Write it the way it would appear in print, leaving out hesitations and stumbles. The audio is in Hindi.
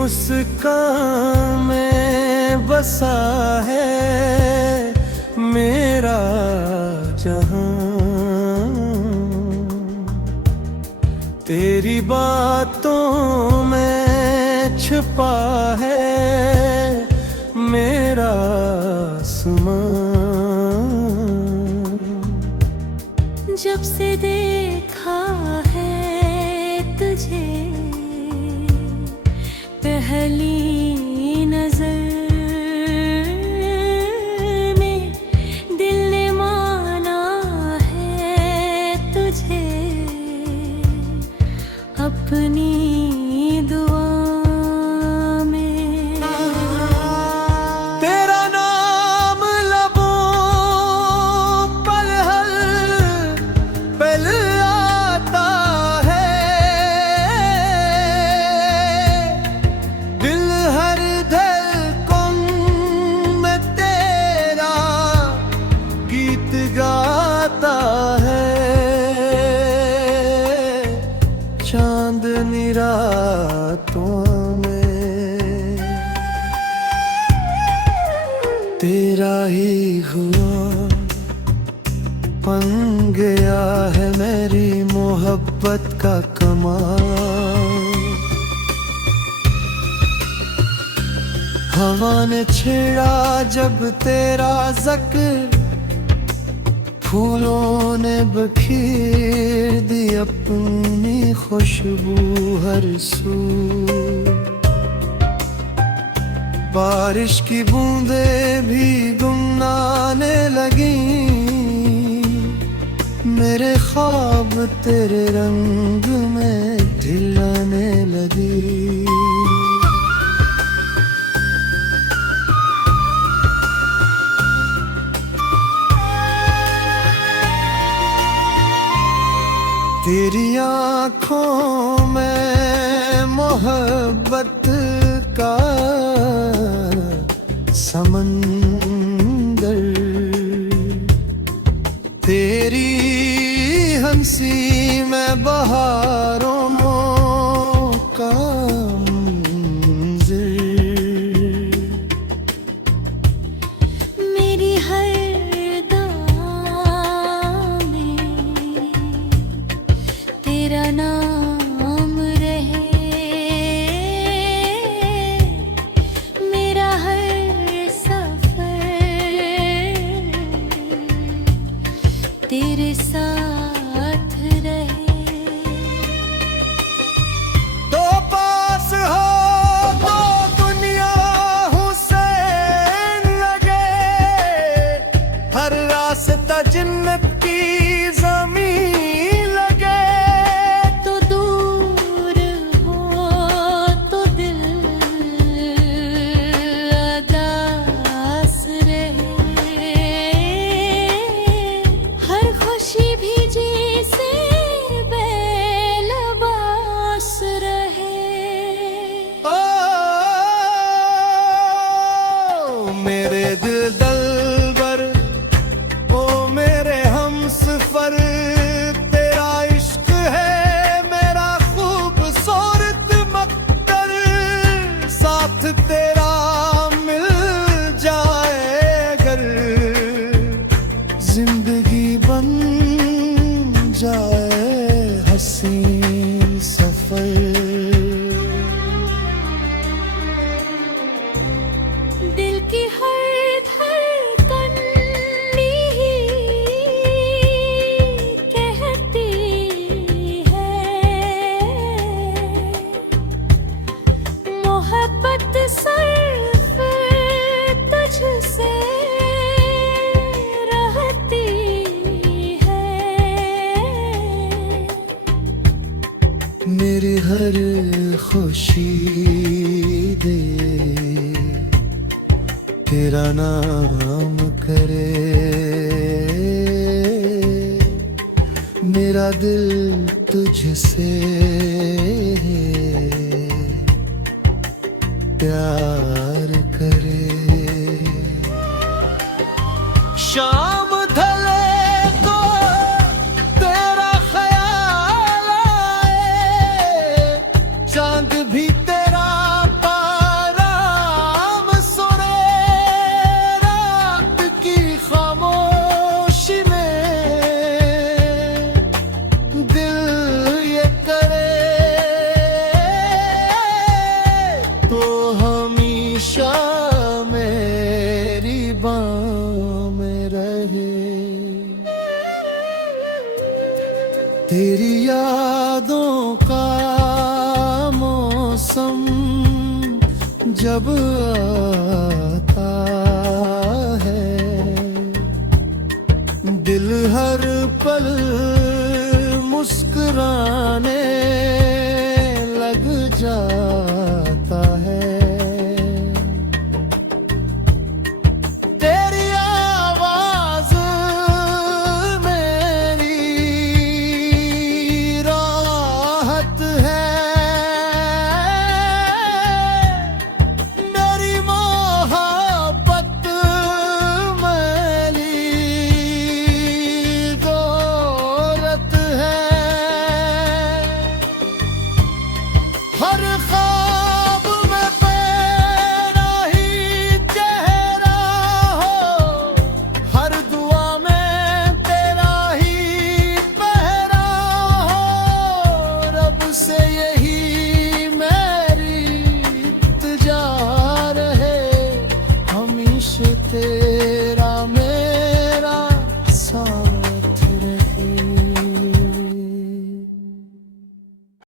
मुस्कान में बसा है मेरा जहां, तेरी बातों में छुपा है मेरा आसमां। जब से देखा है तुझे पहली नजर में, दिल ने माना है तुझे अपनी दुआ में। तेरा नाम लबों पर हर पल आता है, दिल हर धड़कन में तेरा गीत गाता है। चांदनी रातों में तेरा ही हुआ बन गया है मेरी मोहब्बत का कमाल। हवा ने छेड़ा जब तेरा ज़िक्र, फूलों ने बखेर दी अपनी खुशबू हर सू। बारिश की बूंदें भी गुमनाने लगी, मेरे ख्वाब तेरे रंग में ढिलाने लगी। तेरी आँखों में मोहब्बत का समंदर, तेरी हंसी में बहारों का मंज़िर। मेरी हर दुआ में तेरा नाम रहे, मेरा हर सफर तेरे साथ रहे। तो पास हो तो दुनिया हुसैन लगे, हर रास्ता जन्नत की ज़मीन लगे। तो दूर हो तो दिल उदास रहे, हर खुशी भी जैसे बेलबास रहे। ओ मेरे दिल दिलबर, ओ मेरे हमसफर, तेरा इश्क है मेरा खूबसूरत मकदर। साथ तेरा मिल जाए अगर, जिंदगी बन जाए हसीन सफर। दिल की हर धड़कन कहती है, मोहब्बत सिर्फ तुझसे रहती है। मेरी हर खुशी दे तेरा नाम करे, मेरा दिल तुझसे प्यार करे। शाम ढले तो तेरा ख्याल आए, चांद भी तेरा तो हमेशा मेरी बाहों में रहे। तेरी यादों का मौसम जब आता है, दिल हर पल मुस्कुराने लग जाता है। तेरी आवाज मेरी राहत है, मेरी मोहब्बत मेरी दौलत है। हर ख्वाब में तेरा ही चेहरा हो, हर दुआ में तेरा ही पहरा हो। रब से यही मेरी इल्तिजा रहे, हमेशा तेरे